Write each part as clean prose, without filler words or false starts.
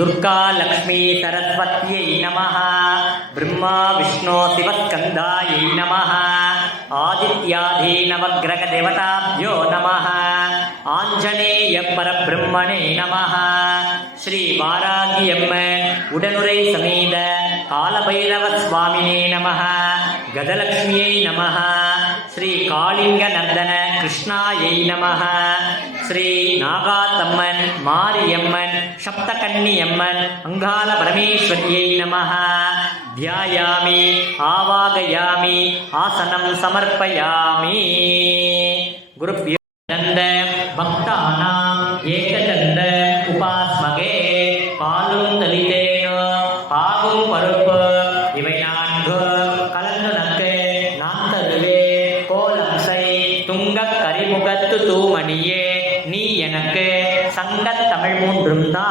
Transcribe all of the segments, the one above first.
दुर्गा लक्ष्मी सरस्वत्यै नमः। ब्रह्मा विष्णु शिवस्कन्धायै नमः। आदित्यादि नवग्रहदेवताभ्यो नमः। आञ्जनेय परब्रह्मणे नमः। श्री वारागियम्मन उडनुरै समेत कालभैरव स्वामिने नमः। गजलक्ष्म्यै नमः। श्री कालिंगनर्दन कृष्णायै नमः। श्री नागातम्मन मारियम्मन सप्तकन्नियम्मन अंगाल परमेश्वर्यै नमः। ध्यायामि आवागयामि आसनं समर्पयामि। गुरुभ्यो नमः। भक्तानां एकदन्त उपास्मगे பாலும் தலிதேனோ பாகும் பருப்பு இவை நான்கு கலந்து நக்கு நாம் தருவே கோலம்சை துங்கக் கரிமுகத்து தூமணியே நீ எனக்கு சங்கத் தமிழ் மூன்றும் தா.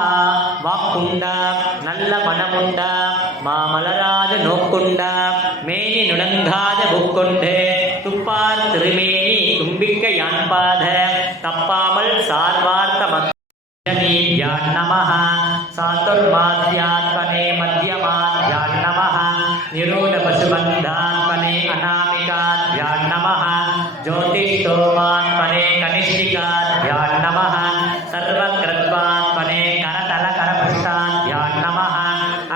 வாக்குண்டா நல்ல மனமுண்டா மாமலராத நோக்குண்டா மேனி நுடங்காத புக்கொண்டு துப்பார் திருமேனி தும்பிக்கை யான்பாத தப்பாமல் சார்வார்த்த नमः। सातुर्मास्यात्मने मध्यमाभ्यां नमः। निरोधपशुबन्धात्मने अनामिकाभ्यां नमः। ज्योतिष्ठोमात्मने कनिष्ठिकाभ्यां नमः। सर्वकृत्वात्मने करतलकरपृष्ठाभ्यां नमः।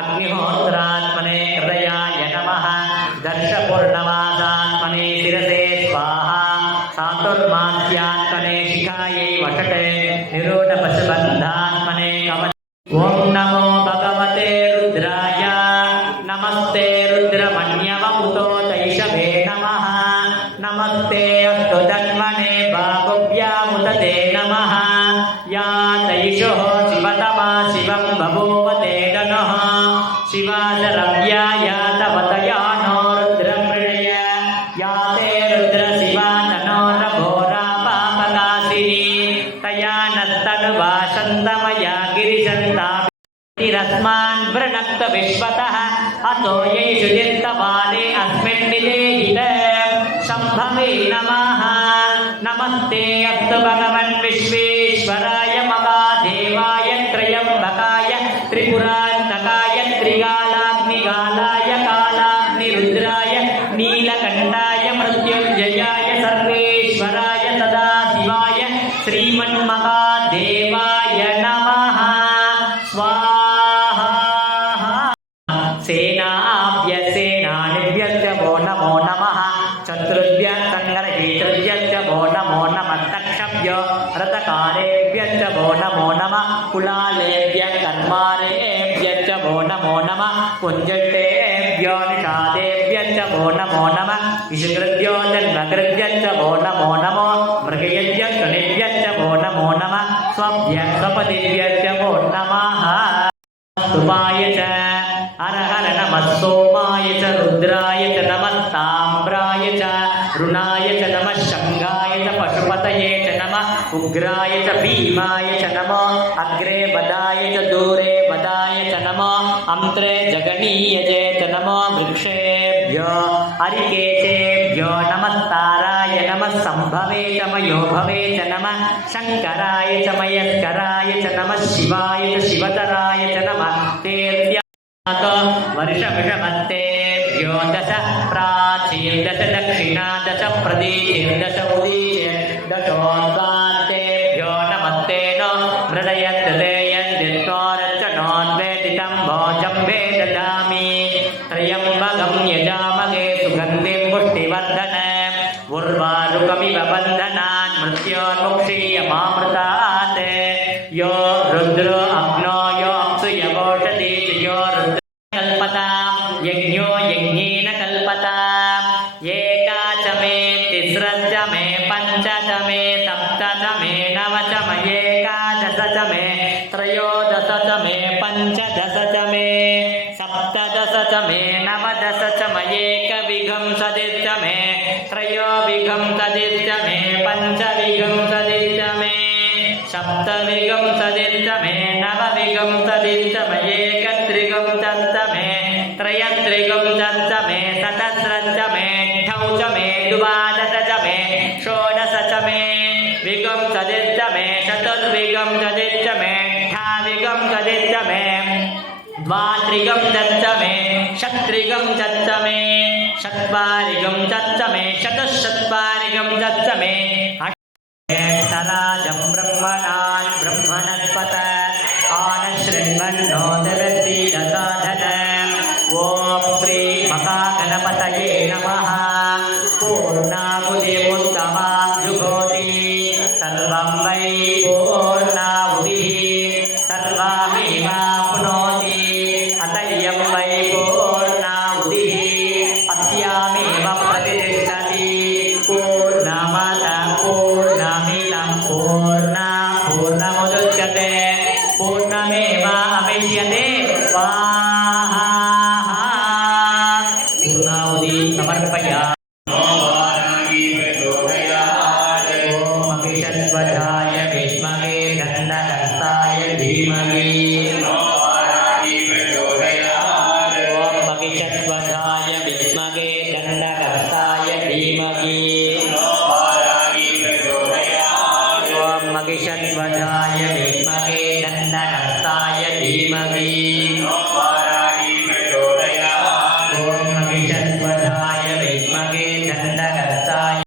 अग्निहोत्रात्मने हृदयाय नमः। दर्शपूर्णवादात्मने शिरसे स्वाहा। सातुर्मास्यात्मने शिखायै वषटे निरोधपशुबन्धात्मने कवच। ओम नमो भगवते रुद्राय। नमस्ते रुद्रमन्यवमुतो तैषवे नमः। नमस्ते अस्तु तन्मने बाहुभ्यामुदते नमः। या तैषुः शिवतमा शिवं बभूवते दनः। शिवाशरव्या या तवतया नो रुद्रमृणय। या ते रुद्रशिवा तनोरघोरा पापनाशिनी। तया नस्तनुवासन्तमया गिरिशन्ताभिरस्मान् वृणक्त विश्वतः। अतो येषु चित्तवाले अस्मिन् निदेहित शम्भवे नमः। नमस्ते अस्तु भगवन् विश्वेश्वराय महादेवाय त्र्यम्बकाय त्रिपुरान्तकाय त्रिकालाग्निकालाय कालाग्निरुद्राय नीलकण्ठाय मृत्युञ्जयाय सर्वेश्वराय सदाशिवाय श्रीमन्महादेवाय नमः। स्वाहा। सेनाभ्यसेनानिभ्यश्च वो नमो नमः। शत्रुभ्यः संग्रहीतृभ्यश्च वो नमो नमः। तक्षभ्यो रथकारेभ्यश्च वो नमो नमः। कुलालेभ्यः कर्मारेभ्यश्च वो नमो नमः। कुञ्जटेभ्यो निषादेभ्यश्च वो नमो नमः। विषकृभ्यो जन्मकृभ्यश्च वो नमो नमो। मृगयज्ञ गणेभ्यश्च वो नमो नमः। स्वभ्यः स्वपतिभ्यश्च वो नमः। स्तुपाय च हर नमः सोमाय च रुद्राय च नमः ताम्राय च रुणाय च नमः शंगाय च पशुपतये च नमः उग्राय च भीमाय च नमो अग्रे वदाय च दूरे वदाय च नमो अंत्रे जगनीयजे च नमो वृक्षेभ्यो हरिकेशेभ्यो नमस्ताराय नमः संभवे च मयो भवे च नमः शंकराय च मयस्कराय च नमः शिवाय च शिवतराय च नमः तेभ्यः वर्षविषमस्तेभ्यो दश प्राचीन दश दक्षिणा दश प्रदीचीन दश उदीचीन दशोन्वास्तेभ्यो नमस्ते नो हृदयत्तेयन्दित्वारचनोन्वेदितं भोजं वेददामि त्र्यम्बकं यजामहे सुगन्धिं पुष्टिवर्धनम् उर्वारुकमिव बन्धनान् मृत्योर्मुक्षीयमामृतात् यो रुद्रो अग्नो यो अप्सु यवोषधि यो रुद्र कल्पता यज्ञो यज्ञेन कल्पता एका च मे तिस्रश्च मे पञ्च च मे सप्त च मे नव च मे एकादश च मे त्रयोदश च मे पञ्चदश च मे सप्तदश च मे नवदश च मे एकविंशतिश्च मे त्रयोविंशतिश्च मे पञ्चविंशतिश्च मे सप्तविंशतिश्च मे नवविंशतिश्च मे एकत्रिंशच्च मे त्रयत्रिंशच्च मे शतस्रश्च मे अष्टौ च मे द्वादश च मे षोडश च मे विंशतिश्च मे चतुर्विंशतिश्च मे अष्टाविंशतिश्च मे द्वात्रिगं दत्त मे षट्त्रिगं दत्त मे षट्वारिगं दत्त मे चतुष्षट्वारिगं दत्त मे अष्टराजं ब्रह्मणान् ब्रह्मणस्पत आनशृण्वन्नोदरति ददाधनम् ॐ श्री महागणपतये नमः पूर्णाहुतिमुत्तमां जुहोति सर्वं वै पूर्णाहुतिः सर्वमेवाप्नोति अतयं वै पूर्णाहुतिः अस्यामेव प्रतिष्ठति पूर्णमदः पूर्णमिदं पूर्णमुदच्यते पूर्णमेवावशिष्यते स्वाहा पूर्णाहुतिं समर्पयामि ध्वजाय विद्महे दण्डहस्ताय धीमहि ॐ महिषध्वजाय विद्महे दण्डहस्ताय धीमहि ॐ महिषध्वजाय विद्महे दण्डहस्ताय धीमहि ॐ महिषध्वजाय विद्महे दण्डहस्ताय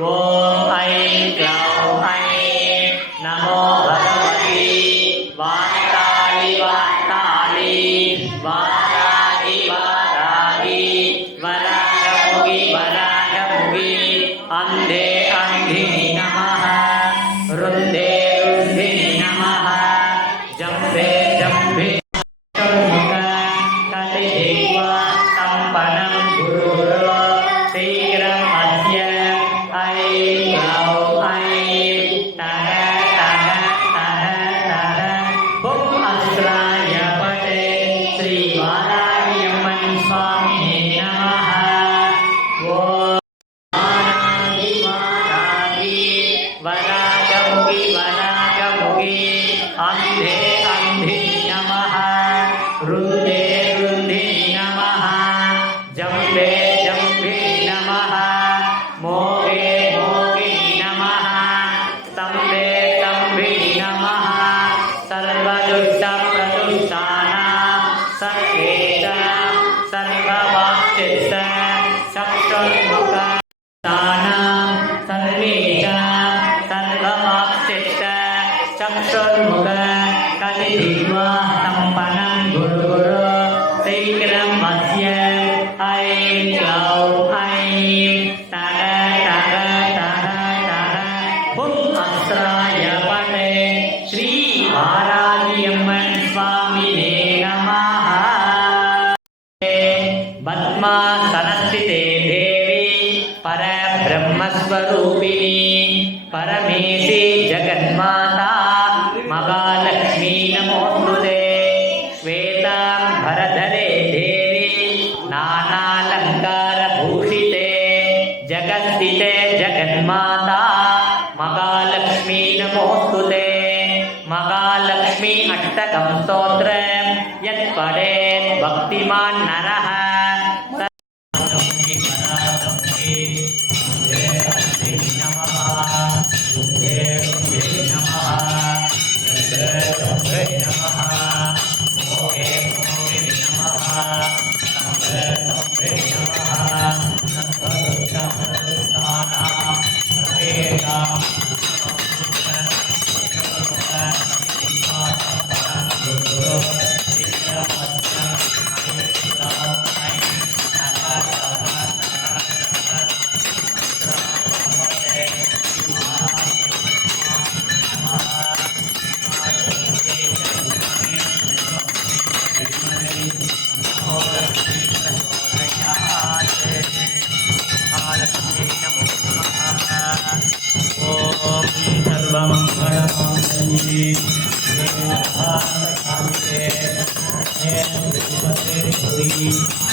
ॐ ऐं क्लौं ऐं नमो भगवति वाताळि वाताळि वाराहि वाराहि वराहमुखि वराहमुखि अन्धे अन्धिनि नमः रुन्धे रुन्धिनि नमः जम्भे जम्भे कटिजिह्वा सम्पन्नं गुरुः शीघ्रम् अद्य अन्धे अन्धिनि नमः रुन्धे रुन्धिनि नमः जम्भे जम्भिनि नमः मोगे मोगिनि नमः स्तम्भे स्तम्भिनि नमः सर्वदुष्टप्रदुष्टानां सर्वेश सर्ववाक्चित्त चक्षुर्मुखानां सर्वेश सर्ववाक्चित्त चक्षुर्मुख कलिजिह्वा सम्पन्नं गुरुः शीघ्रम् अद्य ऐं क्लौं ऐं तग तग तग तग हुम् अस्त्राय पटे श्री वाराह्यம்மன் स्वामिने नमः पद्मासनस्थिते देवी परब्रह्मस्वरूपिणी परमेशी जगन्माता महालक्ष्मी नमोस्तुते श्वेतांबरधरे देवी नानालङ्कारभूषिते जगत्स्थिते जगन्माता महालक्ष्मी नमोस्तुते महालक्ष्मी अष्टकं स्तोत्रं यत् पठेत् भक्तिमान् नरः सर्वमंगलमांगल्ये